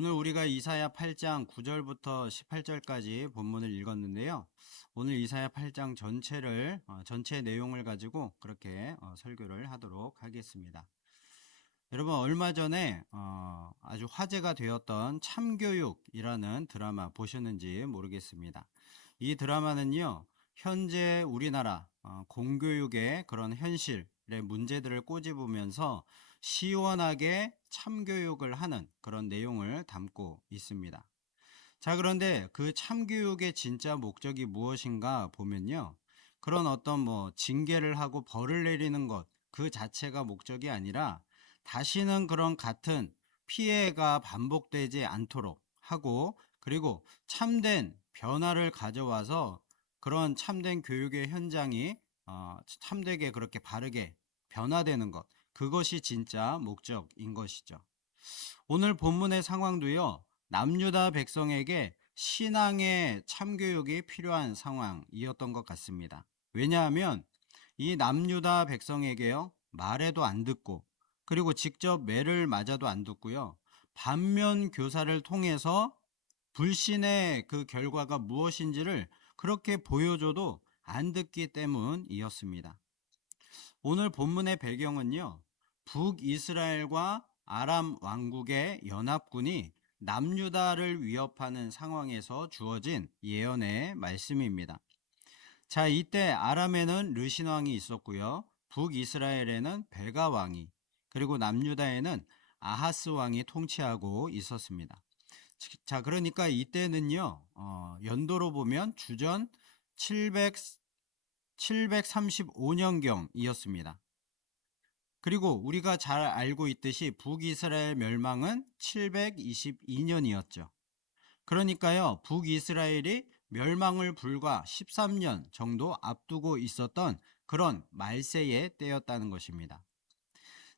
오늘 우리가 이사야 8장 9절부터 18절까지 본문을 읽었는데요. 오늘 이사야 8장 전체 내용을 가지고 그렇게 설교를 하도록 하겠습니다. 여러분, 얼마 전에 아주 화제가 되었던 참교육이라는 드라마 보셨는지 모르겠습니다. 이 드라마는요, 현재 우리나라 공교육의 그런 현실의 문제들을 꼬집으면서 시원하게 참교육을 하는 그런 내용을 담고 있습니다. 자, 그런데 그 참교육의 진짜 목적이 무엇인가 보면요, 그런 어떤 징계를 하고 벌을 내리는 것 그 자체가 목적이 아니라 다시는 그런 같은 피해가 반복되지 않도록 하고, 그리고 참된 변화를 가져와서 그런 참된 교육의 현장이 참되게 그렇게 바르게 변화되는 것, 그것이 진짜 목적인 것이죠. 오늘 본문의 상황도요, 남유다 백성에게 신앙의 참교육이 필요한 상황이었던 것 같습니다. 왜냐하면 이 남유다 백성에게요, 말해도 안 듣고, 그리고 직접 매를 맞아도 안 듣고요, 반면 교사를 통해서 불신의 그 결과가 무엇인지를 그렇게 보여줘도 안 듣기 때문이었습니다. 오늘 본문의 배경은요, 북이스라엘과 아람 왕국의 연합군이 남유다를 위협하는 상황에서 주어진 예언의 말씀입니다. 자, 이때 아람에는 르신 왕이 있었고요, 북이스라엘에는 베가 왕이, 그리고 남유다에는 아하스 왕이 통치하고 있었습니다. 자, 그러니까 이때는요, 연도로 보면 주전 735년경이었습니다. 그리고 우리가 잘 알고 있듯이 북이스라엘 멸망은 722년이었죠. 그러니까요, 북이스라엘이 멸망을 불과 13년 정도 앞두고 있었던 그런 말세의 때였다는 것입니다.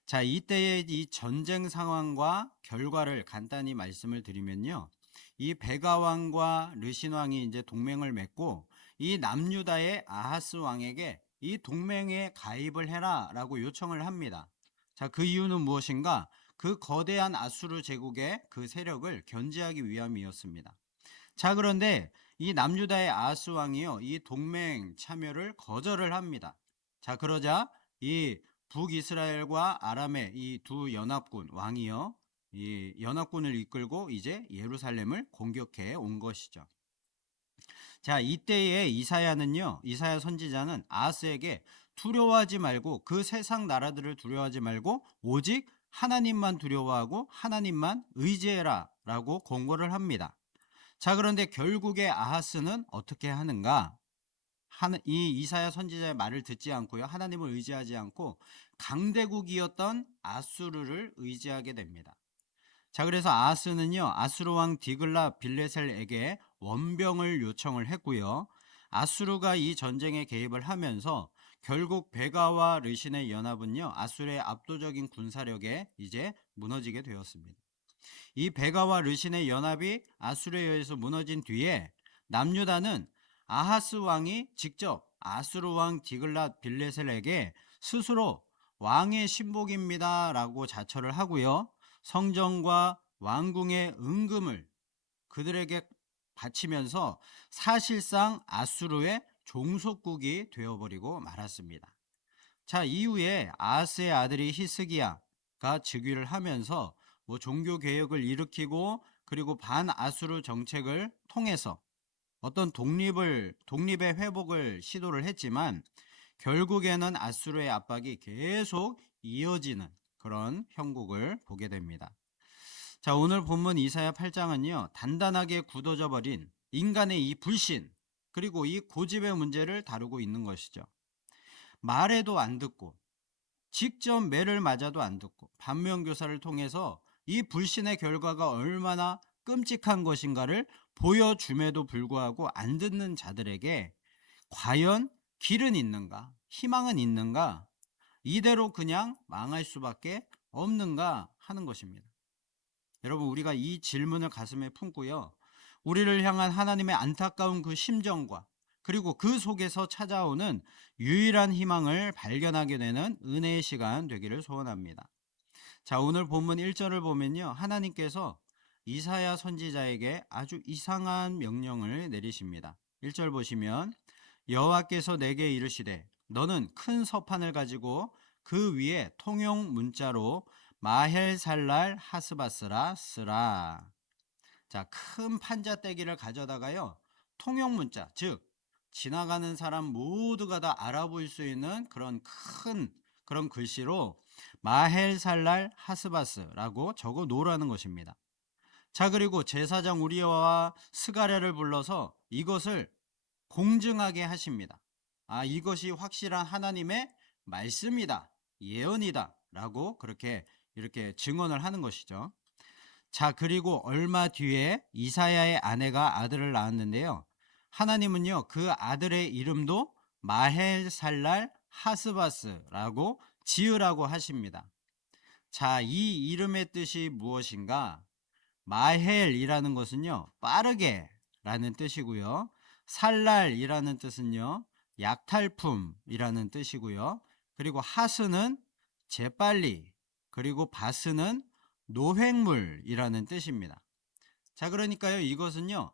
자, 이때의 이 전쟁 상황과 결과를 간단히 말씀을 드리면요, 이 베가 왕과 르신 왕이 이제 동맹을 맺고 이 남유다의 아하스 왕에게 이 동맹에 가입을 해라 라고 요청을 합니다. 자, 그 이유는 무엇인가? 그 거대한 아수르 제국의 그 세력을 견제하기 위함이었습니다. 자, 그런데 이 남유다의 아하스 왕이요, 이 동맹 참여를 거절을 합니다. 자, 그러자 이 북이스라엘과 아람의 이 두 연합군 왕이요, 이 연합군을 이끌고 이제 예루살렘을 공격해 온 것이죠. 자, 이때에 이사야 선지자는 아하스에게 두려워하지 말고, 그 세상 나라들을 두려워하지 말고 오직 하나님만 두려워하고 하나님만 의지해라 라고 권고를 합니다. 자, 그런데 결국에 아하스는 어떻게 하는가? 이 이사야 선지자의 말을 듣지 않고요, 하나님을 의지하지 않고 강대국이었던 아수르를 의지하게 됩니다. 자, 그래서 아하스는요, 아수르 왕 디글라 빌레셀에게 원병을 요청을 했고요, 아수르가 이 전쟁에 개입을 하면서 결국 베가와 르신의 연합은요, 아수르의 압도적인 군사력에 이제 무너지게 되었습니다. 이 베가와 르신의 연합이 아수르에 의해서 무너진 뒤에 남유다는 아하스 왕이 직접 아수르 왕 디글랏 빌레셀에게 스스로 왕의 신복입니다 라고 자처를 하고요, 성전과 왕궁의 은금을 그들에게 바치면서 사실상 아수르의 종속국이 되어버리고 말았습니다. 자, 이후에 아하스의 아들이 히스기야가 즉위를 하면서 종교 개혁을 일으키고, 그리고 반아수르 정책을 통해서 어떤 독립의 회복을 시도를 했지만 결국에는 아수르의 압박이 계속 이어지는 그런 형국을 보게 됩니다. 자, 오늘 본문 이사야 8장은요, 단단하게 굳어져 버린 인간의 이 불신, 그리고 이 고집의 문제를 다루고 있는 것이죠. 말해도 안 듣고, 직접 매를 맞아도 안 듣고, 반면교사를 통해서 이 불신의 결과가 얼마나 끔찍한 것인가를 보여줌에도 불구하고 안 듣는 자들에게 과연 길은 있는가, 희망은 있는가, 이대로 그냥 망할 수밖에 없는가 하는 것입니다. 여러분, 우리가 이 질문을 가슴에 품고요, 우리를 향한 하나님의 안타까운 그 심정과, 그리고 그 속에서 찾아오는 유일한 희망을 발견하게 되는 은혜의 시간 되기를 소원합니다. 자, 오늘 본문 1절을 보면요, 하나님께서 이사야 선지자에게 아주 이상한 명령을 내리십니다. 1절 보시면 여호와께서 내게 이르시되 너는 큰 서판을 가지고 그 위에 통용 문자로 마헬살랄 하스바스라 쓰라. 자, 큰 판자떼기를 가져다가요. 통용 문자, 즉 지나가는 사람 모두가 다 알아볼 수 있는 그런 글씨로 마헬살랄 하스바스라고 적어 놓으라는 것입니다. 자, 그리고 제사장 우리아와 스가랴를 불러서 이것을 공증하게 하십니다. 아, 이것이 확실한 하나님의 말씀이다, 예언이다 라고 그렇게 이렇게 증언을 하는 것이죠. 자, 그리고 얼마 뒤에 이사야의 아내가 아들을 낳았는데요. 하나님은요, 그 아들의 이름도 마헬살랄 하스바스라고 지으라고 하십니다. 자, 이 이름의 뜻이 무엇인가? 마헬이라는 것은요, 빠르게 라는 뜻이고요. 살랄이라는 뜻은요, 약탈품이라는 뜻이고요. 그리고 하스는 재빨리, 그리고 바스는 노획물이라는 뜻입니다. 자, 그러니까요, 이것은요,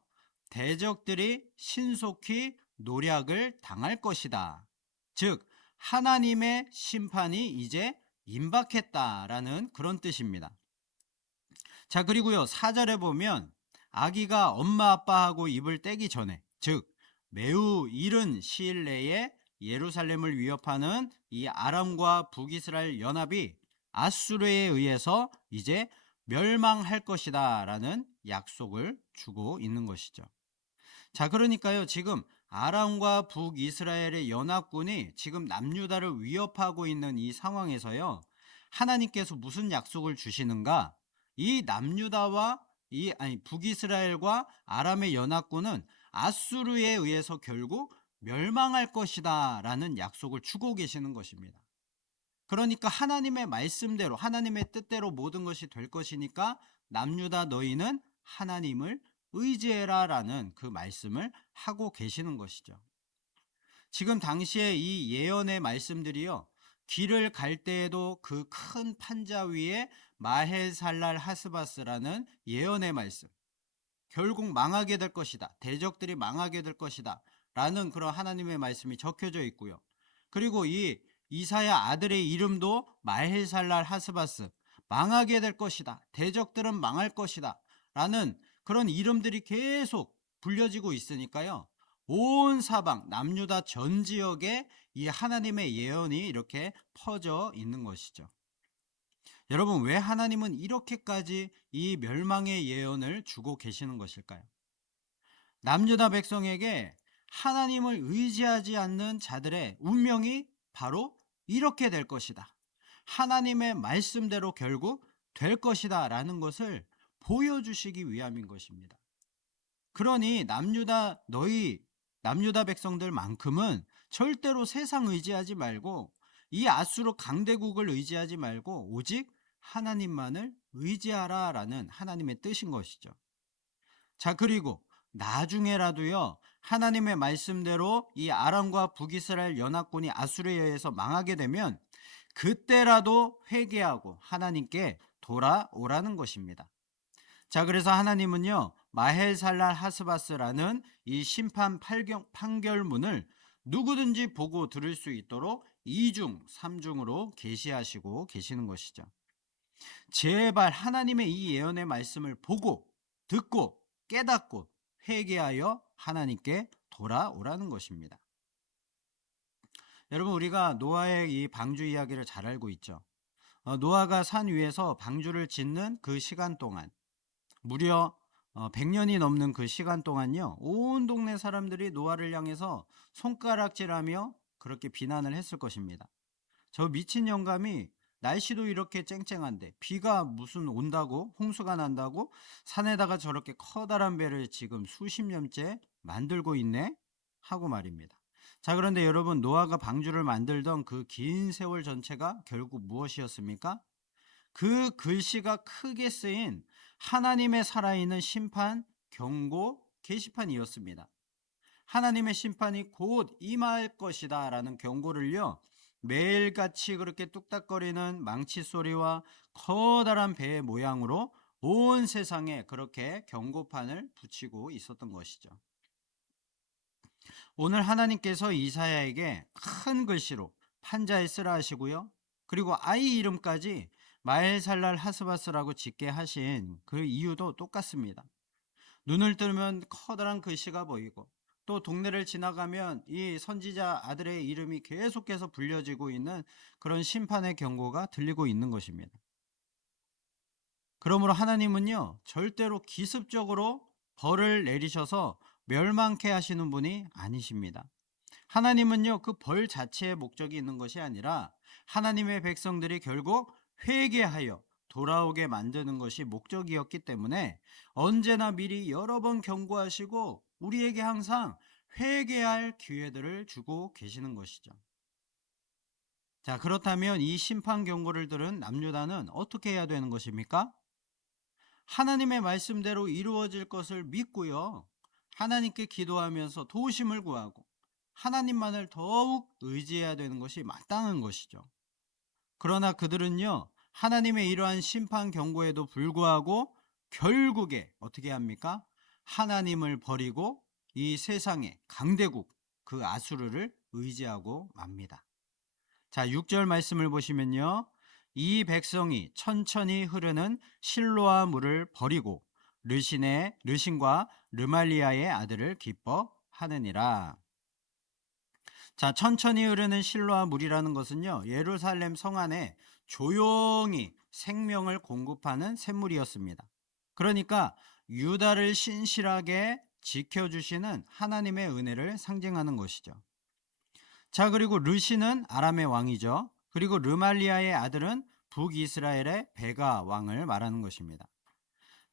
대적들이 신속히 노략을 당할 것이다. 즉, 하나님의 심판이 이제 임박했다라는 그런 뜻입니다. 자, 그리고요, 4절에 보면 아기가 엄마 아빠하고 입을 떼기 전에, 즉 매우 이른 시일 내에 예루살렘을 위협하는 이 아람과 북이스라엘 연합이 아수르에 의해서 이제 멸망할 것이다 라는 약속을 주고 있는 것이죠. 자, 그러니까요, 지금 아람과 북이스라엘의 연합군이 지금 남유다를 위협하고 있는 이 상황에서요, 하나님께서 무슨 약속을 주시는가? 이 남유다와 북이스라엘과 아람의 연합군은 아수르에 의해서 결국 멸망할 것이다 라는 약속을 주고 계시는 것입니다. 그러니까 하나님의 말씀대로, 하나님의 뜻대로 모든 것이 될 것이니까 남유다 너희는 하나님을 의지해라 라는 그 말씀을 하고 계시는 것이죠. 지금 당시에 이 예언의 말씀들이요, 길을 갈 때에도 그 큰 판자 위에 마헬살랄 하스바스라는 예언의 말씀, 결국 망하게 될 것이다, 대적들이 망하게 될 것이다 라는 그런 하나님의 말씀이 적혀져 있고요. 그리고 이 이사야 아들의 이름도 마헬살랄 하스바스, 망하게 될 것이다, 대적들은 망할 것이다 라는 그런 이름들이 계속 불려지고 있으니까요, 온 사방 남유다 전 지역에 이 하나님의 예언이 이렇게 퍼져 있는 것이죠. 여러분, 왜 하나님은 이렇게까지 이 멸망의 예언을 주고 계시는 것일까요? 남유다 백성에게 하나님을 의지하지 않는 자들의 운명이 바로 이렇게 될 것이다, 하나님의 말씀대로 결국 될 것이다 라는 것을 보여주시기 위함인 것입니다. 그러니 남유다 백성들만큼은 절대로 세상 의지하지 말고 이 아수르 강대국을 의지하지 말고 오직 하나님만을 의지하라 라는 하나님의 뜻인 것이죠. 자, 그리고 나중에라도요, 하나님의 말씀대로 이 아람과 북이스라엘 연합군이 아수르에 의해서 망하게 되면 그때라도 회개하고 하나님께 돌아오라는 것입니다. 자, 그래서 하나님은요, 마헬살랄 하스바스라는 이 심판 판결문을 누구든지 보고 들을 수 있도록 2중, 3중으로 계시하시고 계시는 것이죠. 제발 하나님의 이 예언의 말씀을 보고 듣고 깨닫고 회개하여 하나님께 돌아오라는 것입니다. 여러분, 우리가 노아의 이 방주 이야기를 잘 알고 있죠. 노아가 산 위에서 방주를 짓는 그 시간 동안, 무려 100년이 넘는 그 시간 동안요, 온 동네 사람들이 노아를 향해서 손가락질하며 그렇게 비난을 했을 것입니다. 저 미친 영감이 날씨도 이렇게 쨍쨍한데 비가 무슨 온다고, 홍수가 난다고 산에다가 저렇게 커다란 배를 지금 수십 년째 만들고 있네 하고 말입니다. 자, 그런데 여러분, 노아가 방주를 만들던 그 긴 세월 전체가 결국 무엇이었습니까? 그 글씨가 크게 쓰인 하나님의 살아있는 심판 경고 게시판이었습니다. 하나님의 심판이 곧 임할 것이다 라는 경고를요, 매일같이 그렇게 뚝딱거리는 망치 소리와 커다란 배의 모양으로 온 세상에 그렇게 경고판을 붙이고 있었던 것이죠. 오늘 하나님께서 이사야에게 큰 글씨로 판자에 쓰라 하시고요. 그리고 아이 이름까지 마엘살랄 하스바스라고 짓게 하신 그 이유도 똑같습니다. 눈을 뜨면 커다란 글씨가 보이고 또 동네를 지나가면 이 선지자 아들의 이름이 계속해서 불려지고 있는 그런 심판의 경고가 들리고 있는 것입니다. 그러므로 하나님은요, 절대로 기습적으로 벌을 내리셔서 멸망케 하시는 분이 아니십니다. 하나님은요, 그 벌 자체의 목적이 있는 것이 아니라 하나님의 백성들이 결국 회개하여 돌아오게 만드는 것이 목적이었기 때문에 언제나 미리 여러 번 경고하시고 우리에게 항상 회개할 기회들을 주고 계시는 것이죠. 자, 그렇다면 이 심판 경고를 들은 남유다는 어떻게 해야 되는 것입니까? 하나님의 말씀대로 이루어질 것을 믿고요. 하나님께 기도하면서 도우심을 구하고 하나님만을 더욱 의지해야 되는 것이 마땅한 것이죠. 그러나 그들은요, 하나님의 이러한 심판 경고에도 불구하고 결국에 어떻게 합니까? 하나님을 버리고 이 세상의 강대국 그 아수르를 의지하고 맙니다. 자, 6절 말씀을 보시면요. 이 백성이 천천히 흐르는 실로아 물을 버리고 르신과 르말리아의 아들을 기뻐하느니라. 자, 천천히 흐르는 실로아 물이라는 것은요, 예루살렘 성 안에 조용히 생명을 공급하는 샘물이었습니다. 그러니까 유다를 신실하게 지켜주시는 하나님의 은혜를 상징하는 것이죠. 자, 그리고 르신은 아람의 왕이죠. 그리고 르말리아의 아들은 북이스라엘의 베가 왕을 말하는 것입니다.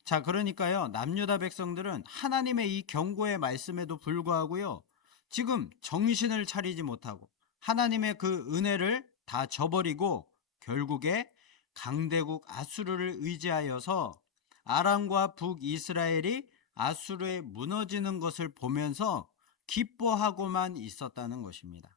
자, 그러니까요, 남유다 백성들은 하나님의 이 경고의 말씀에도 불구하고요, 지금 정신을 차리지 못하고 하나님의 그 은혜를 다 저버리고 결국에 강대국 아수르를 의지하여서 아람과 북이스라엘이 아수르에 무너지는 것을 보면서 기뻐하고만 있었다는 것입니다.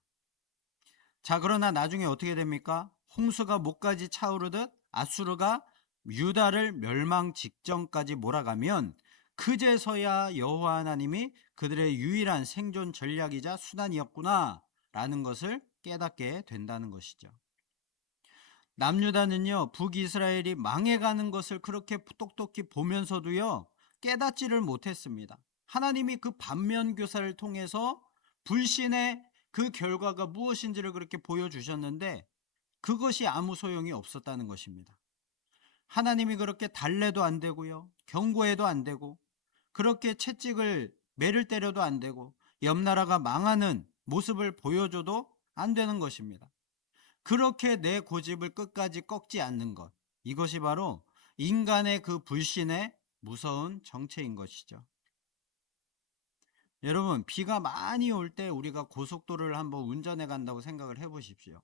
자, 그러나 나중에 어떻게 됩니까? 홍수가 목까지 차오르듯 아수르가 유다를 멸망 직전까지 몰아가면 그제서야 여호와 하나님이 그들의 유일한 생존 전략이자 수단이었구나 라는 것을 깨닫게 된다는 것이죠. 남유다는요, 북이스라엘이 망해가는 것을 그렇게 똑똑히 보면서도요, 깨닫지를 못했습니다. 하나님이 그 반면교사를 통해서 불신의 그 결과가 무엇인지를 그렇게 보여주셨는데 그것이 아무 소용이 없었다는 것입니다. 하나님이 그렇게 달래도 안 되고요, 경고해도 안 되고, 그렇게 채찍을 매를 때려도 안 되고, 옆 나라가 망하는 모습을 보여줘도 안 되는 것입니다. 그렇게 내 고집을 끝까지 꺾지 않는 것, 이것이 바로 인간의 그 불신의 무서운 정체인 것이죠. 여러분, 비가 많이 올 때 우리가 고속도로를 한번 운전해 간다고 생각을 해 보십시오.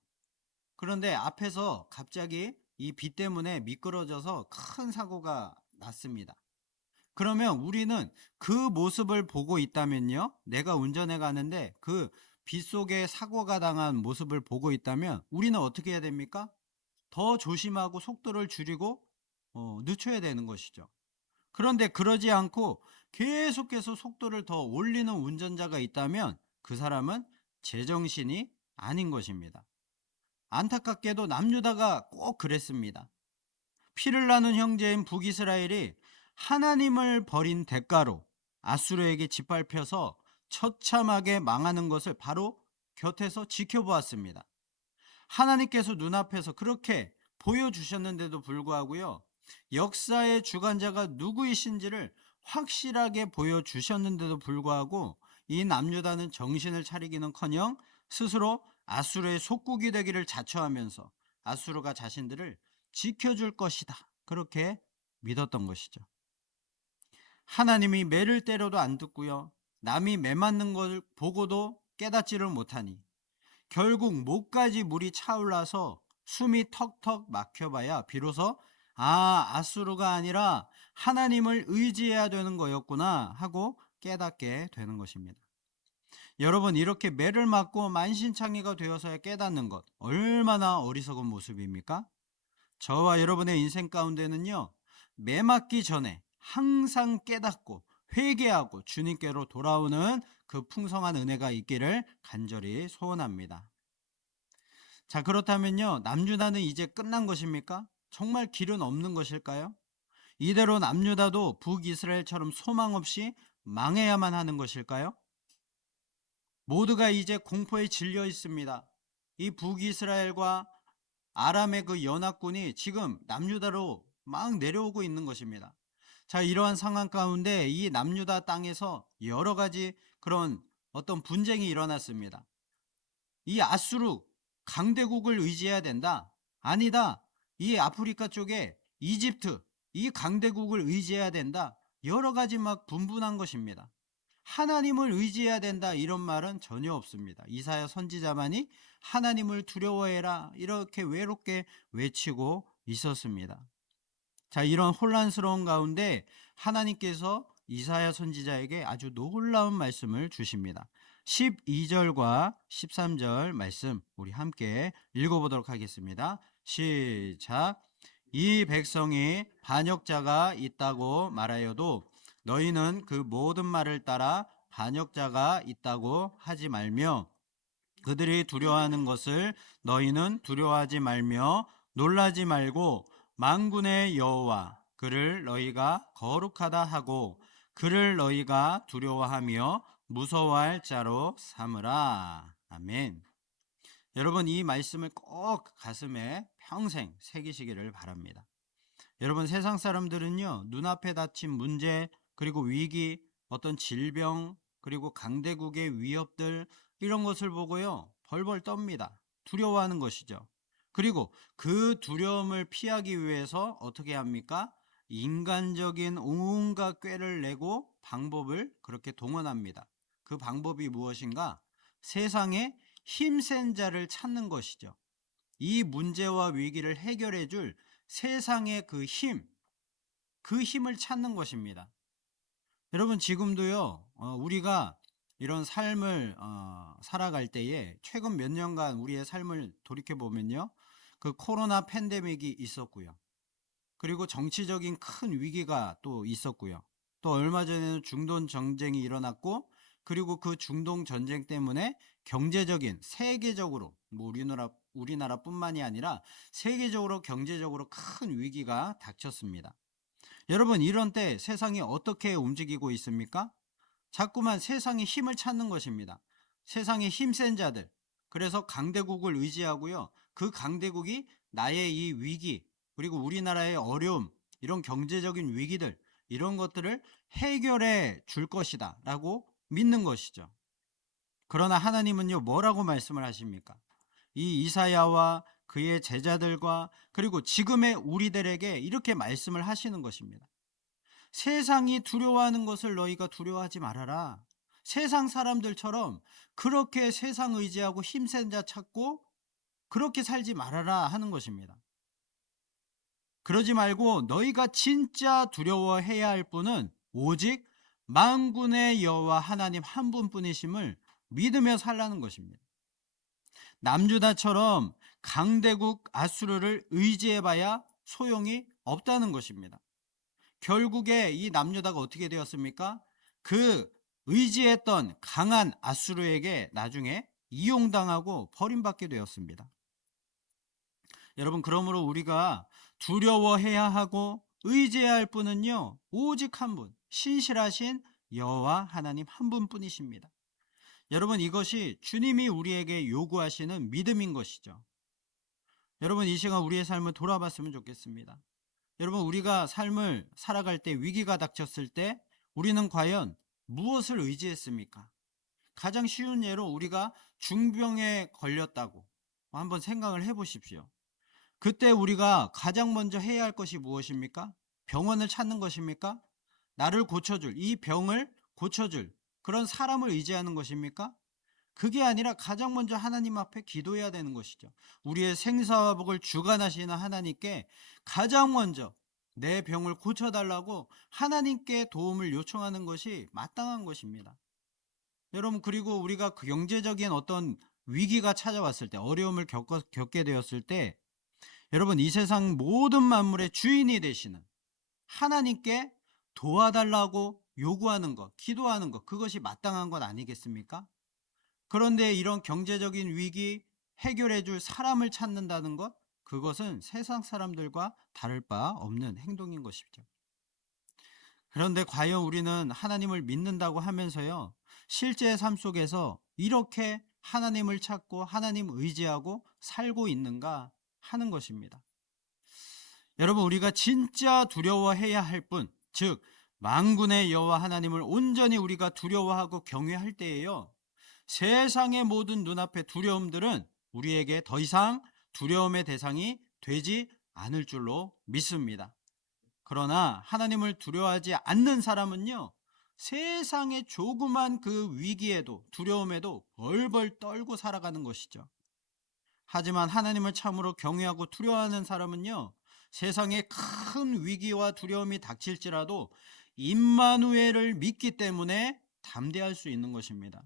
그런데 앞에서 갑자기 이 비 때문에 미끄러져서 큰 사고가 났습니다. 그러면 우리는 그 모습을 보고 있다면요, 내가 운전해 가는데 그 빗속에 사고가 당한 모습을 보고 있다면 우리는 어떻게 해야 됩니까? 더 조심하고 속도를 줄이고 늦춰야 되는 것이죠. 그런데 그러지 않고 계속해서 속도를 더 올리는 운전자가 있다면 그 사람은 제정신이 아닌 것입니다. 안타깝게도 남유다가 꼭 그랬습니다. 피를 나눈 형제인 북이스라엘이 하나님을 버린 대가로 아수르에게 짓밟혀서 처참하게 망하는 것을 바로 곁에서 지켜보았습니다. 하나님께서 눈앞에서 그렇게 보여주셨는데도 불구하고요, 역사의 주관자가 누구이신지를 확실하게 보여주셨는데도 불구하고 이 남유다는 정신을 차리기는커녕 스스로 아수르의 속국이 되기를 자처하면서 아수르가 자신들을 지켜줄 것이다, 그렇게 믿었던 것이죠. 하나님이 매를 때려도 안 듣고요, 남이 매 맞는 걸 보고도 깨닫지를 못하니 결국 목까지 물이 차올라서 숨이 턱턱 막혀봐야 비로소 아수르가 아니라 하나님을 의지해야 되는 거였구나 하고 깨닫게 되는 것입니다. 여러분, 이렇게 매를 맞고 만신창이가 되어서야 깨닫는 것, 얼마나 어리석은 모습입니까? 저와 여러분의 인생 가운데는요, 매맞기 전에 항상 깨닫고 회개하고 주님께로 돌아오는 그 풍성한 은혜가 있기를 간절히 소원합니다. 자, 그렇다면요, 남유다는 이제 끝난 것입니까? 정말 길은 없는 것일까요? 이대로 남유다도 북이스라엘처럼 소망 없이 망해야만 하는 것일까요? 모두가 이제 공포에 질려 있습니다. 이 북이스라엘과 아람의 그 연합군이 지금 남유다로 막 내려오고 있는 것입니다. 자, 이러한 상황 가운데 이 남유다 땅에서 여러 가지 그런 어떤 분쟁이 일어났습니다. 이 아수르 강대국을 의지해야 된다. 아니다. 이 아프리카 쪽에 이집트 이 강대국을 의지해야 된다. 여러 가지 막 분분한 것입니다. 하나님을 의지해야 된다 이런 말은 전혀 없습니다. 이사야 선지자만이 하나님을 두려워해라 이렇게 외롭게 외치고 있었습니다. 자, 이런 혼란스러운 가운데 하나님께서 이사야 선지자에게 아주 놀라운 말씀을 주십니다. 12절과 13절 말씀 우리 함께 읽어보도록 하겠습니다. 시작. 이 백성이 반역자가 있다고 말하여도 너희는 그 모든 말을 따라 반역자가 있다고 하지 말며 그들이 두려워하는 것을 너희는 두려워하지 말며 놀라지 말고 만군의 여호와 그를 너희가 거룩하다 하고 그를 너희가 두려워하며 무서워할 자로 삼으라. 아멘. 여러분, 이 말씀을 꼭 가슴에 평생 새기시기를 바랍니다. 여러분, 세상 사람들은요, 눈앞에 닥친 문제, 그리고 위기, 어떤 질병, 그리고 강대국의 위협들, 이런 것을 보고요, 벌벌 떱니다. 두려워하는 것이죠. 그리고 그 두려움을 피하기 위해서 어떻게 합니까? 인간적인 온갖 꾀를 내고 방법을 그렇게 동원합니다. 그 방법이 무엇인가? 세상에 힘센 자를 찾는 것이죠. 이 문제와 위기를 해결해 줄 세상의 그 힘을 찾는 것입니다. 여러분, 지금도요, 우리가 이런 삶을 살아갈 때에 최근 몇 년간 우리의 삶을 돌이켜 보면요, 그 코로나 팬데믹이 있었고요. 그리고 정치적인 큰 위기가 또 있었고요. 또 얼마 전에는 중동 전쟁이 일어났고, 그리고 그 중동 전쟁 때문에 경제적인 세계적으로 뭐 우리나라뿐만이 아니라 세계적으로 경제적으로 큰 위기가 닥쳤습니다. 여러분, 이런 때 세상이 어떻게 움직이고 있습니까? 자꾸만 세상의 힘을 찾는 것입니다. 세상의 힘센 자들. 그래서 강대국을 의지하고요. 그 강대국이 나의 이 위기, 그리고 우리나라의 어려움, 이런 경제적인 위기들, 이런 것들을 해결해 줄 것이다 라고 믿는 것이죠. 그러나 하나님은요, 뭐라고 말씀을 하십니까? 이 이사야와 그의 제자들과 그리고 지금의 우리들에게 이렇게 말씀을 하시는 것입니다. 세상이 두려워하는 것을 너희가 두려워하지 말아라. 세상 사람들처럼 그렇게 세상 의지하고 힘센 자 찾고 그렇게 살지 말아라 하는 것입니다. 그러지 말고 너희가 진짜 두려워해야 할 분은 오직 만군의 여호와 하나님 한 분뿐이심을 믿으며 살라는 것입니다. 남유다처럼 강대국 아수르를 의지해봐야 소용이 없다는 것입니다. 결국에 이 남유다가 어떻게 되었습니까? 그 의지했던 강한 아수르에게 나중에 이용당하고 버림받게 되었습니다. 여러분, 그러므로 우리가 두려워해야 하고 의지해야 할 분은요, 오직 한 분, 신실하신 여호와 하나님 한 분뿐이십니다. 여러분, 이것이 주님이 우리에게 요구하시는 믿음인 것이죠. 여러분, 이 시간 우리의 삶을 돌아봤으면 좋겠습니다. 여러분, 우리가 삶을 살아갈 때 위기가 닥쳤을 때 우리는 과연 무엇을 의지했습니까? 가장 쉬운 예로 우리가 중병에 걸렸다고 한번 생각을 해보십시오. 그때 우리가 가장 먼저 해야 할 것이 무엇입니까? 병원을 찾는 것입니까? 나를 고쳐줄, 이 병을 고쳐줄 그런 사람을 의지하는 것입니까? 그게 아니라 가장 먼저 하나님 앞에 기도해야 되는 것이죠. 우리의 생사와 복을 주관하시는 하나님께 가장 먼저 내 병을 고쳐달라고 하나님께 도움을 요청하는 것이 마땅한 것입니다. 여러분, 그리고 우리가 그 경제적인 어떤 위기가 찾아왔을 때, 어려움을 겪게 되었을 때, 여러분, 이 세상 모든 만물의 주인이 되시는 하나님께 도와달라고 요구하는 것, 기도하는 것, 그것이 마땅한 것 아니겠습니까? 그런데 이런 경제적인 위기 해결해 줄 사람을 찾는다는 것, 그것은 세상 사람들과 다를 바 없는 행동인 것이죠. 그런데 과연 우리는 하나님을 믿는다고 하면서요, 실제 삶 속에서 이렇게 하나님을 찾고 하나님 의지하고 살고 있는가 하는 것입니다. 여러분, 우리가 진짜 두려워해야 할 분, 즉 만군의 여호와 하나님을 온전히 우리가 두려워하고 경외할 때에요, 세상의 모든 눈앞의 두려움들은 우리에게 더 이상 두려움의 대상이 되지 않을 줄로 믿습니다. 그러나 하나님을 두려워하지 않는 사람은요, 세상의 조그만 그 위기에도 두려움에도 벌벌 떨고 살아가는 것이죠. 하지만 하나님을 참으로 경외하고 두려워하는 사람은요, 세상에 큰 위기와 두려움이 닥칠지라도 임마누엘을 믿기 때문에 담대할 수 있는 것입니다.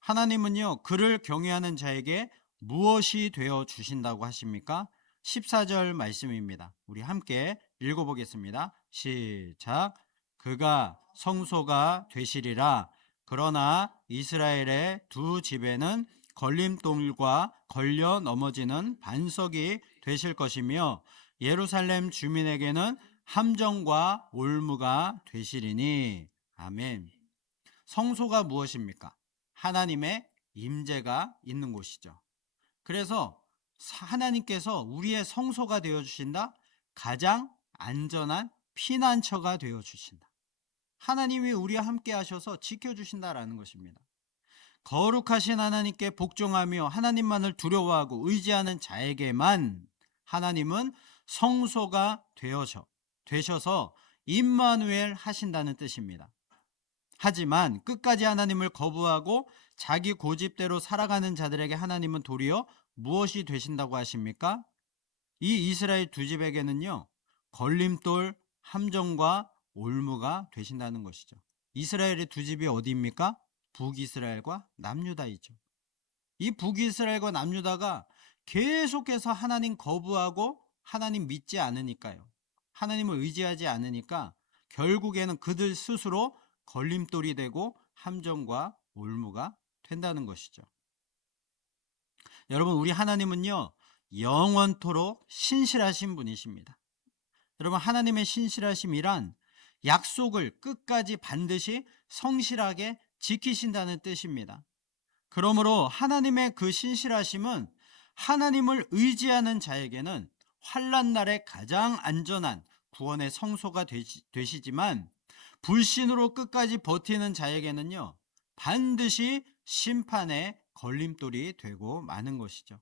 하나님은요, 그를 경외하는 자에게 무엇이 되어 주신다고 하십니까? 14절 말씀입니다. 우리 함께 읽어보겠습니다. 시작. 그가 성소가 되시리라. 그러나 이스라엘의 두 집에는 걸림돌과 걸려 넘어지는 반석이 되실 것이며 예루살렘 주민에게는 함정과 올무가 되시리니. 아멘. 성소가 무엇입니까? 하나님의 임재가 있는 곳이죠. 그래서 하나님께서 우리의 성소가 되어 주신다. 가장 안전한 피난처가 되어 주신다. 하나님이 우리와 함께 하셔서 지켜 주신다라는 것입니다. 거룩하신 하나님께 복종하며 하나님만을 두려워하고 의지하는 자에게만 하나님은 성소가 되셔서 임마누엘 하신다는 뜻입니다. 하지만 끝까지 하나님을 거부하고 자기 고집대로 살아가는 자들에게 하나님은 도리어 무엇이 되신다고 하십니까? 이 이스라엘 두 집에게는요, 걸림돌, 함정과 올무가 되신다는 것이죠. 이스라엘의 두 집이 어디입니까? 북이스라엘과 남유다이죠. 이 북이스라엘과 남유다가 계속해서 하나님 거부하고 하나님 믿지 않으니까요, 하나님을 의지하지 않으니까 결국에는 그들 스스로 걸림돌이 되고 함정과 올무가 된다는 것이죠. 여러분, 우리 하나님은요, 영원토록 신실하신 분이십니다. 여러분, 하나님의 신실하심이란 약속을 끝까지 반드시 성실하게 지키신다는 뜻입니다. 그러므로 하나님의 그 신실하심은 하나님을 의지하는 자에게는 환난 날에 가장 안전한 구원의 성소가 되시지만 불신으로 끝까지 버티는 자에게는요, 반드시 심판의 걸림돌이 되고 마는 것이죠.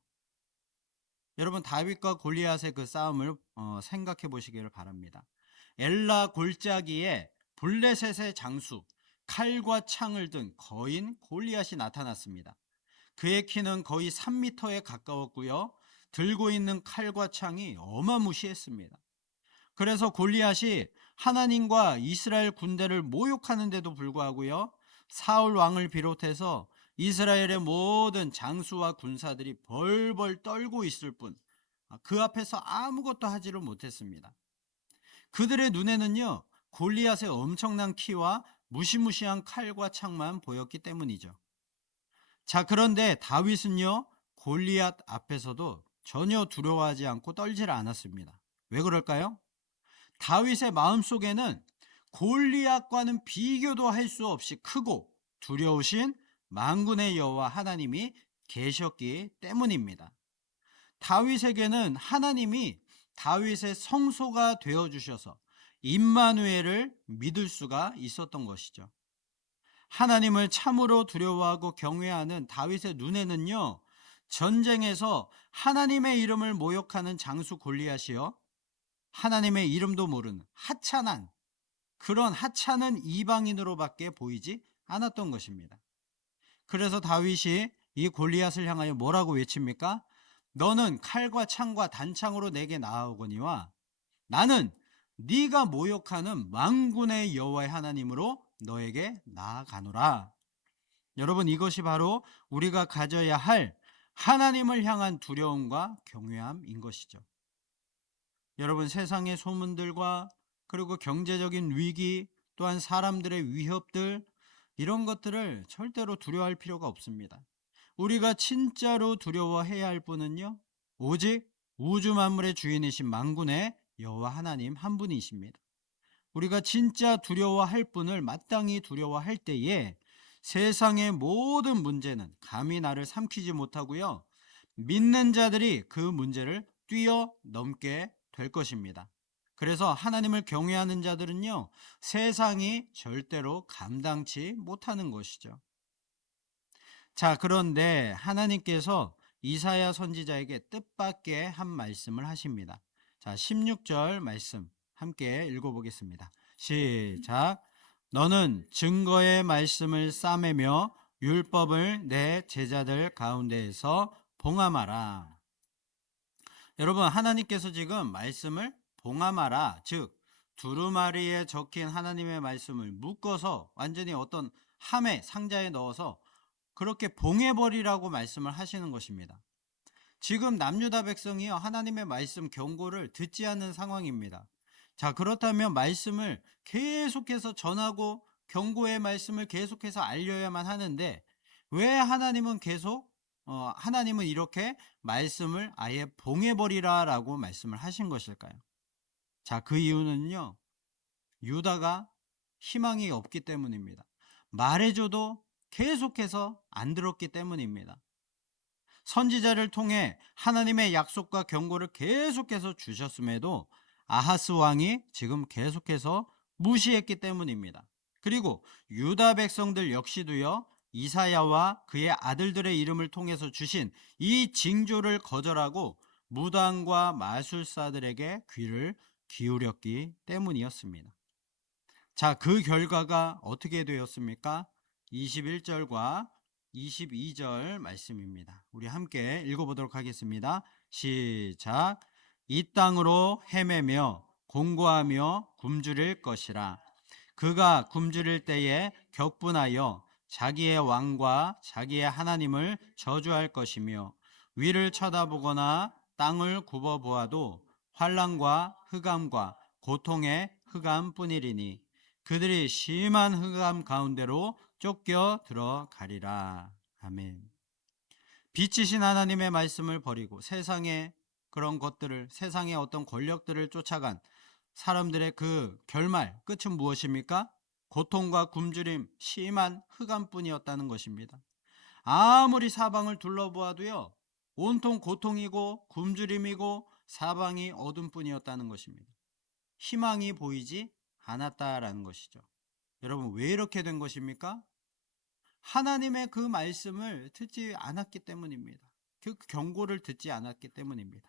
여러분, 다윗과 골리앗의 그 싸움을 생각해 보시기를 바랍니다. 엘라 골짜기에 블레셋의 장수 칼과 창을 든 거인 골리앗이 나타났습니다. 그의 키는 거의 3m에 가까웠고요, 들고 있는 칼과 창이 어마무시했습니다. 그래서 골리앗이 하나님과 이스라엘 군대를 모욕하는데도 불구하고요, 사울 왕을 비롯해서 이스라엘의 모든 장수와 군사들이 벌벌 떨고 있을 뿐, 그 앞에서 아무것도 하지를 못했습니다. 그들의 눈에는요, 골리앗의 엄청난 키와 무시무시한 칼과 창만 보였기 때문이죠. 자, 그런데 다윗은요, 골리앗 앞에서도 전혀 두려워하지 않고 떨질 않았습니다. 왜 그럴까요? 다윗의 마음속에는 골리앗과는 비교도 할 수 없이 크고 두려우신 만군의 여호와 하나님이 계셨기 때문입니다. 다윗에게는 하나님이 다윗의 성소가 되어주셔서 임마누엘을 믿을 수가 있었던 것이죠. 하나님을 참으로 두려워하고 경외하는 다윗의 눈에는요, 전쟁에서 하나님의 이름을 모욕하는 장수 골리앗이요, 하나님의 이름도 모르는 하찮은 그런 하찮은 이방인으로밖에 보이지 않았던 것입니다. 그래서 다윗이 이 골리앗을 향하여 뭐라고 외칩니까? 너는 칼과 창과 단창으로 내게 나아오거니와 나는 네가 모욕하는 만군의 여호와의 하나님으로 너에게 나아가노라. 여러분, 이것이 바로 우리가 가져야 할 하나님을 향한 두려움과 경외함인 것이죠. 여러분, 세상의 소문들과 그리고 경제적인 위기, 또한 사람들의 위협들, 이런 것들을 절대로 두려워할 필요가 없습니다. 우리가 진짜로 두려워해야 할 분은요, 오직 우주 만물의 주인이신 만군의 여호와 하나님 한 분이십니다. 우리가 진짜 두려워할 분을 마땅히 두려워할 때에 세상의 모든 문제는 감히 나를 삼키지 못하고요, 믿는 자들이 그 문제를 뛰어넘게 될 것입니다. 그래서 하나님을 경외하는 자들은요, 세상이 절대로 감당치 못하는 것이죠. 자, 그런데 하나님께서 이사야 선지자에게 뜻밖의 한 말씀을 하십니다. 자, 16절 말씀 함께 읽어보겠습니다. 시작. 너는 증거의 말씀을 싸매며 율법을 내 제자들 가운데에서 봉함하라. 여러분, 하나님께서 지금 말씀을 봉함하라, 즉 두루마리에 적힌 하나님의 말씀을 묶어서 완전히 어떤 함에 상자에 넣어서 그렇게 봉해버리라고 말씀을 하시는 것입니다. 지금 남유다 백성이요, 하나님의 말씀 경고를 듣지 않는 상황입니다. 자, 그렇다면 말씀을 계속해서 전하고 경고의 말씀을 계속해서 알려야만 하는데, 왜 하나님은 하나님은 이렇게 말씀을 아예 봉해버리라라고 말씀을 하신 것일까요? 자, 그 이유는요, 유다가 희망이 없기 때문입니다. 말해줘도 계속해서 안 들었기 때문입니다. 선지자를 통해 하나님의 약속과 경고를 계속해서 주셨음에도 아하스 왕이 지금 계속해서 무시했기 때문입니다. 그리고 유다 백성들 역시도요, 이사야와 그의 아들들의 이름을 통해서 주신 이 징조를 거절하고 무당과 마술사들에게 귀를 기울였기 때문이었습니다. 자, 그 결과가 어떻게 되었습니까? 21절과 22절 말씀입니다. 우리 함께 읽어보도록 하겠습니다. 시작. 이 땅으로 헤매며 공고하며 굶주릴 것이라. 그가 굶주릴 때에 격분하여 자기의 왕과 자기의 하나님을 저주할 것이며, 위를 쳐다보거나 땅을 굽어보아도 환난과 흑암과 고통의 흑암뿐이리니 그들이 심한 흑암 가운데로 쫓겨 들어가리라. 아멘. 빛이신 하나님의 말씀을 버리고 세상의 그런 것들을, 세상의 어떤 권력들을 쫓아간 사람들의 그 결말, 끝은 무엇입니까? 고통과 굶주림, 심한 흑암뿐이었다는 것입니다. 아무리 사방을 둘러보아도요, 온통 고통이고 굶주림이고 사방이 어둠뿐이었다는 것입니다. 희망이 보이지 않았다라는 것이죠. 여러분, 왜 이렇게 된 것입니까? 하나님의 그 말씀을 듣지 않았기 때문입니다. 그 경고를 듣지 않았기 때문입니다.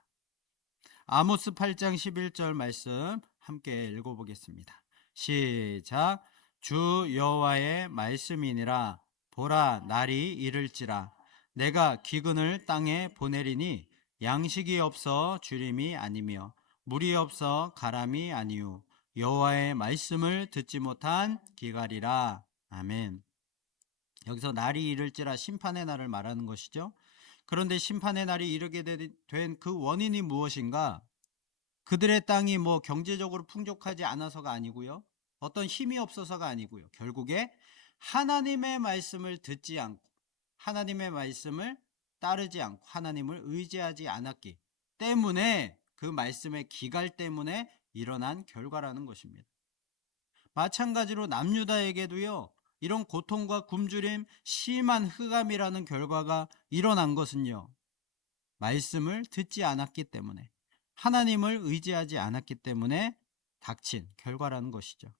아모스 8장 11절 말씀 함께 읽어보겠습니다. 시작. 주 여호와의 말씀이니라. 보라, 날이 이를지라. 내가 기근을 땅에 보내리니 양식이 없어 주림이 아니며 물이 없어 가람이 아니요 여호와의 말씀을 듣지 못한 기갈이라. 아멘. 여기서 날이 이를지라, 심판의 날을 말하는 것이죠. 그런데 심판의 날이 이르게 된 그 원인이 무엇인가? 그들의 땅이 뭐 경제적으로 풍족하지 않아서가 아니고요, 어떤 힘이 없어서가 아니고요, 결국에 하나님의 말씀을 듣지 않고 하나님의 말씀을 따르지 않고 하나님을 의지하지 않았기 때문에, 그 말씀의 기갈 때문에 일어난 결과라는 것입니다. 마찬가지로 남유다에게도요, 이런 고통과 굶주림, 심한 흑암이라는 결과가 일어난 것은요, 말씀을 듣지 않았기 때문에, 하나님을 의지하지 않았기 때문에 닥친 결과라는 것이죠.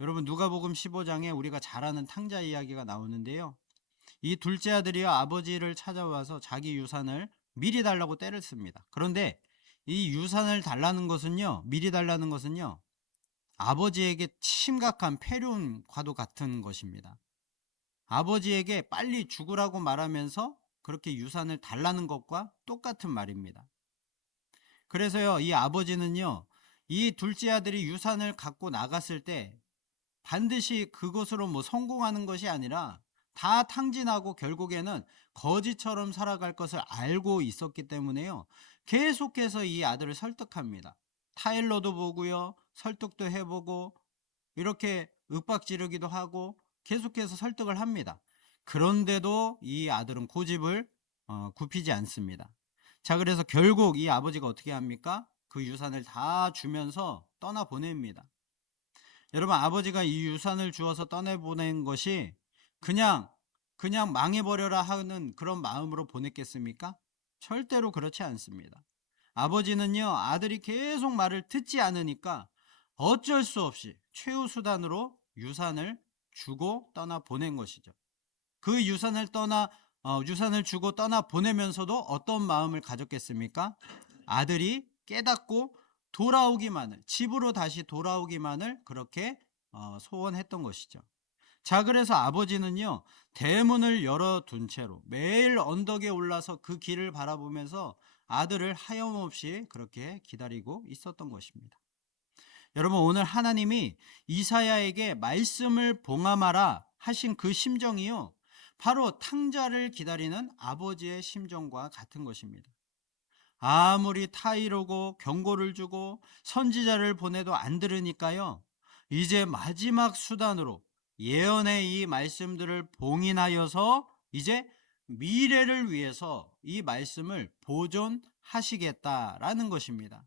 여러분, 누가복음 15장에 우리가 잘 아는 탕자 이야기가 나오는데요, 이 둘째 아들이 아버지를 찾아와서 자기 유산을 미리 달라고 떼를 씁니다. 그런데 이 유산을 달라는 것은요, 미리 달라는 것은요, 아버지에게 심각한 폐륜과도 같은 것입니다. 아버지에게 빨리 죽으라고 말하면서 그렇게 유산을 달라는 것과 똑같은 말입니다. 그래서요, 이 아버지는요, 이 둘째 아들이 유산을 갖고 나갔을 때 반드시 그것으로 뭐 성공하는 것이 아니라 다 탕진하고 결국에는 거지처럼 살아갈 것을 알고 있었기 때문에요, 계속해서 이 아들을 설득합니다. 타일러도 보고요. 설득도 해보고 이렇게 윽박 지르기도 하고 계속해서 설득을 합니다. 그런데도 이 아들은 고집을 굽히지 않습니다. 자, 그래서 결국 이 아버지가 어떻게 합니까? 그 유산을 다 주면서 떠나보냅니다. 여러분, 아버지가 이 유산을 주어서 떠내보낸 것이 그냥 망해버려라 하는 그런 마음으로 보냈겠습니까? 절대로 그렇지 않습니다. 아버지는요, 아들이 계속 말을 듣지 않으니까 어쩔 수 없이 최후 수단으로 유산을 주고 떠나 보낸 것이죠. 그 유산을 주고 떠나 보내면서도 어떤 마음을 가졌겠습니까? 아들이 깨닫고 돌아오기만을, 집으로 다시 돌아오기만을 그렇게 소원했던 것이죠. 자, 그래서 아버지는요, 대문을 열어둔 채로 매일 언덕에 올라서 그 길을 바라보면서 아들을 하염없이 그렇게 기다리고 있었던 것입니다. 여러분, 오늘 하나님이 이사야에게 말씀을 봉함하라 하신 그 심정이요, 바로 탕자를 기다리는 아버지의 심정과 같은 것입니다. 아무리 타이르고 경고를 주고 선지자를 보내도 안 들으니까요, 이제 마지막 수단으로 예언의 이 말씀들을 봉인하여서 이제 미래를 위해서 이 말씀을 보존하시겠다라는 것입니다.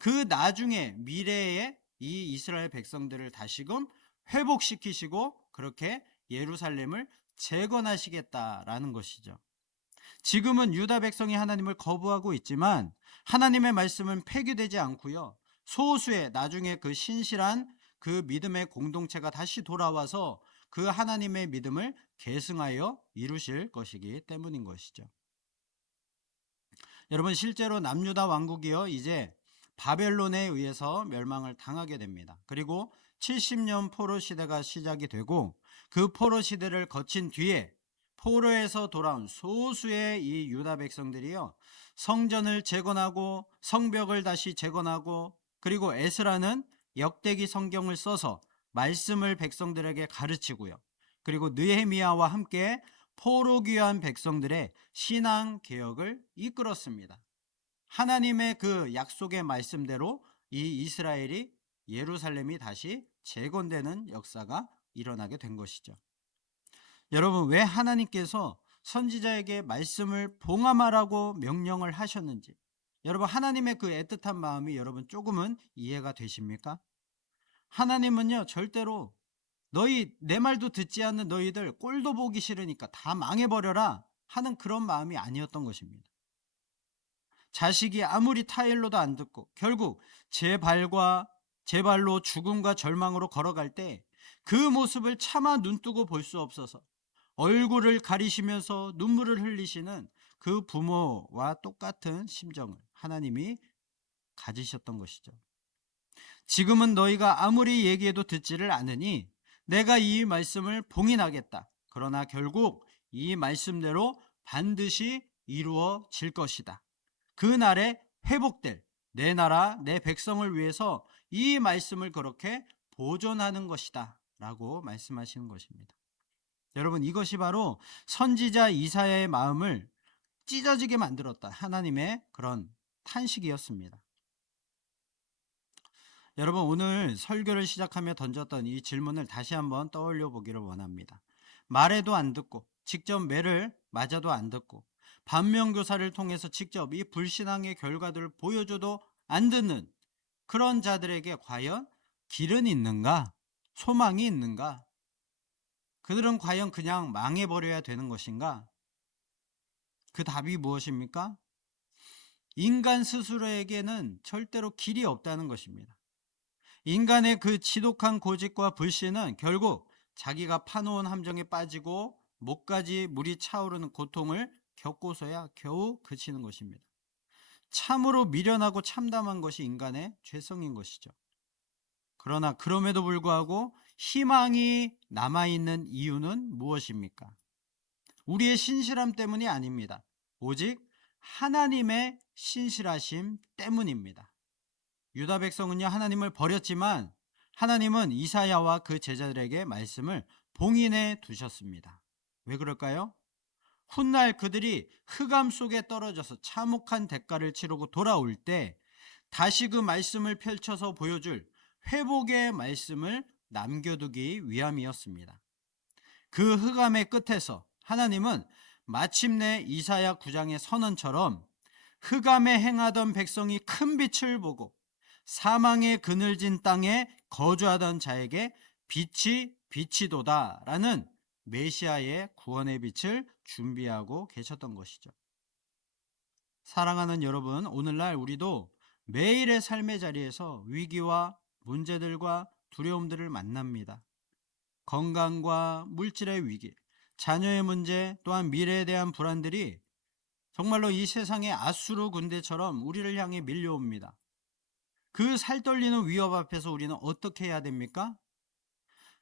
그 나중에 미래에 이 이스라엘 백성들을 다시금 회복시키시고 그렇게 예루살렘을 재건하시겠다라는 것이죠. 지금은 유다 백성이 하나님을 거부하고 있지만 하나님의 말씀은 폐기되지 않고요, 소수의 나중에 그 신실한 그 믿음의 공동체가 다시 돌아와서 그 하나님의 믿음을 계승하여 이루실 것이기 때문인 것이죠. 여러분, 실제로 남유다 왕국이요, 이제 바벨론에 의해서 멸망을 당하게 됩니다. 그리고 70년 포로 시대가 시작이 되고 그 포로 시대를 거친 뒤에 포로에서 돌아온 소수의 이 유다 백성들이요, 성전을 재건하고 성벽을 다시 재건하고, 그리고 에스라는 역대기 성경을 써서 말씀을 백성들에게 가르치고요, 그리고 느헤미야와 함께 포로 귀환 백성들의 신앙 개혁을 이끌었습니다. 하나님의 그 약속의 말씀대로 이 이스라엘이, 예루살렘이 다시 재건되는 역사가 일어나게 된 것이죠. 여러분, 왜 하나님께서 선지자에게 말씀을 봉함하라고 명령을 하셨는지, 여러분, 하나님의 그 애틋한 마음이 여러분 조금은 이해가 되십니까? 하나님은요, 절대로 내 말도 듣지 않는 너희들 꼴도 보기 싫으니까 다 망해버려라 하는 그런 마음이 아니었던 것입니다. 자식이 아무리 타일로도 안 듣고 결국 제 발로 죽음과 절망으로 걸어갈 때 그 모습을 차마 눈뜨고 볼 수 없어서 얼굴을 가리시면서 눈물을 흘리시는 그 부모와 똑같은 심정을 하나님이 가지셨던 것이죠. 지금은 너희가 아무리 얘기해도 듣지를 않으니 내가 이 말씀을 봉인하겠다. 그러나 결국 이 말씀대로 반드시 이루어질 것이다. 그 날에 회복될 내 나라, 내 백성을 위해서 이 말씀을 그렇게 보존하는 것이다 라고 말씀하시는 것입니다. 여러분, 이것이 바로 선지자 이사야의 마음을 찢어지게 만들었다, 하나님의 그런 탄식이었습니다. 여러분, 오늘 설교를 시작하며 던졌던 이 질문을 다시 한번 떠올려 보기를 원합니다. 말해도 안 듣고 직접 매를 맞아도 안 듣고 반면교사를 통해서 직접 이 불신앙의 결과들을 보여줘도 안 듣는 그런 자들에게 과연 길은 있는가? 소망이 있는가? 그들은 과연 그냥 망해버려야 되는 것인가? 그 답이 무엇입니까? 인간 스스로에게는 절대로 길이 없다는 것입니다. 인간의 그 지독한 고집과 불신은 결국 자기가 파놓은 함정에 빠지고 목까지 물이 차오르는 고통을 겪고서야 겨우 그치는 것입니다. 참으로 미련하고 참담한 것이 인간의 죄성인 것이죠. 그러나 그럼에도 불구하고 희망이 남아있는 이유는 무엇입니까? 우리의 신실함 때문이 아닙니다. 오직 하나님의 신실하심 때문입니다. 유다 백성은요, 하나님을 버렸지만 하나님은 이사야와 그 제자들에게 말씀을 봉인해 두셨습니다. 왜 그럴까요? 훗날 그들이 흑암 속에 떨어져서 참혹한 대가를 치르고 돌아올 때 다시 그 말씀을 펼쳐서 보여줄 회복의 말씀을 남겨두기 위함이었습니다. 그 흑암의 끝에서 하나님은 마침내 이사야 9장의 선언처럼 흑암에 행하던 백성이 큰 빛을 보고 사망의 그늘진 땅에 거주하던 자에게 빛이 빛이도다라는 메시아의 구원의 빛을 준비하고 계셨던 것이죠. 사랑하는 여러분, 오늘날 우리도 매일의 삶의 자리에서 위기와 문제들과 두려움들을 만납니다. 건강과 물질의 위기, 자녀의 문제, 또한 미래에 대한 불안들이 정말로 이 세상의 아수르 군대처럼 우리를 향해 밀려옵니다. 그 살떨리는 위협 앞에서 우리는 어떻게 해야 됩니까?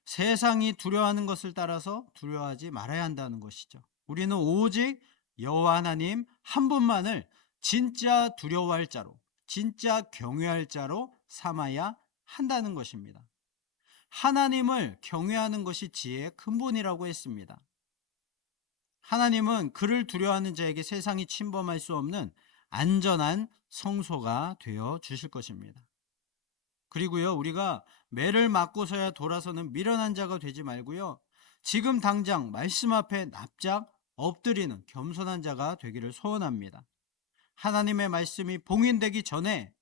세상이 두려워하는 것을 따라서 두려워하지 말아야 한다는 것이죠. 우리는 오직 여호와 하나님 한 분만을 진짜 두려워할 자로, 진짜 경외할 자로 삼아야 한다는 것입니다. 하나님을 경외하는 것이 지혜의 근본이라고 했습니다. 하나님은 그를 두려워하는 자에게 세상이 침범할 수 없는 안전한 성소가 되어 주실 것입니다. 그리고요, 우리가 매를 맞고서야 돌아서는 미련한 자가 되지 말고요, 지금 당장 말씀 앞에 납작 엎드리는 겸손한 자가 되기를 소원합니다. 하나님의 말씀이 봉인되기 전에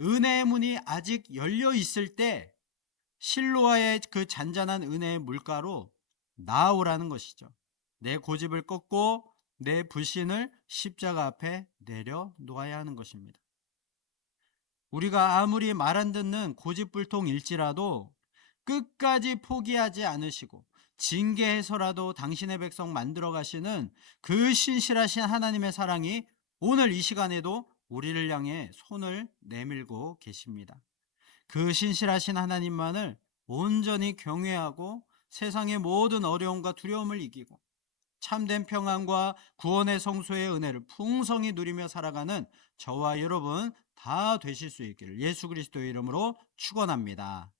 은혜의 문이 아직 열려 있을 때 실로아의 그 잔잔한 은혜의 물가로 나아오라는 것이죠. 내 고집을 꺾고 내 불신을 십자가 앞에 내려 놓아야 하는 것입니다. 우리가 아무리 말 안 듣는 고집불통일지라도 끝까지 포기하지 않으시고 징계해서라도 당신의 백성 만들어 가시는 그 신실하신 하나님의 사랑이 오늘 이 시간에도 우리를 향해 손을 내밀고 계십니다. 그 신실하신 하나님만을 온전히 경외하고 세상의 모든 어려움과 두려움을 이기고 참된 평안과 구원의 성소의 은혜를 풍성히 누리며 살아가는 저와 여러분 다 되실 수 있기를 예수 그리스도의 이름으로 축원합니다.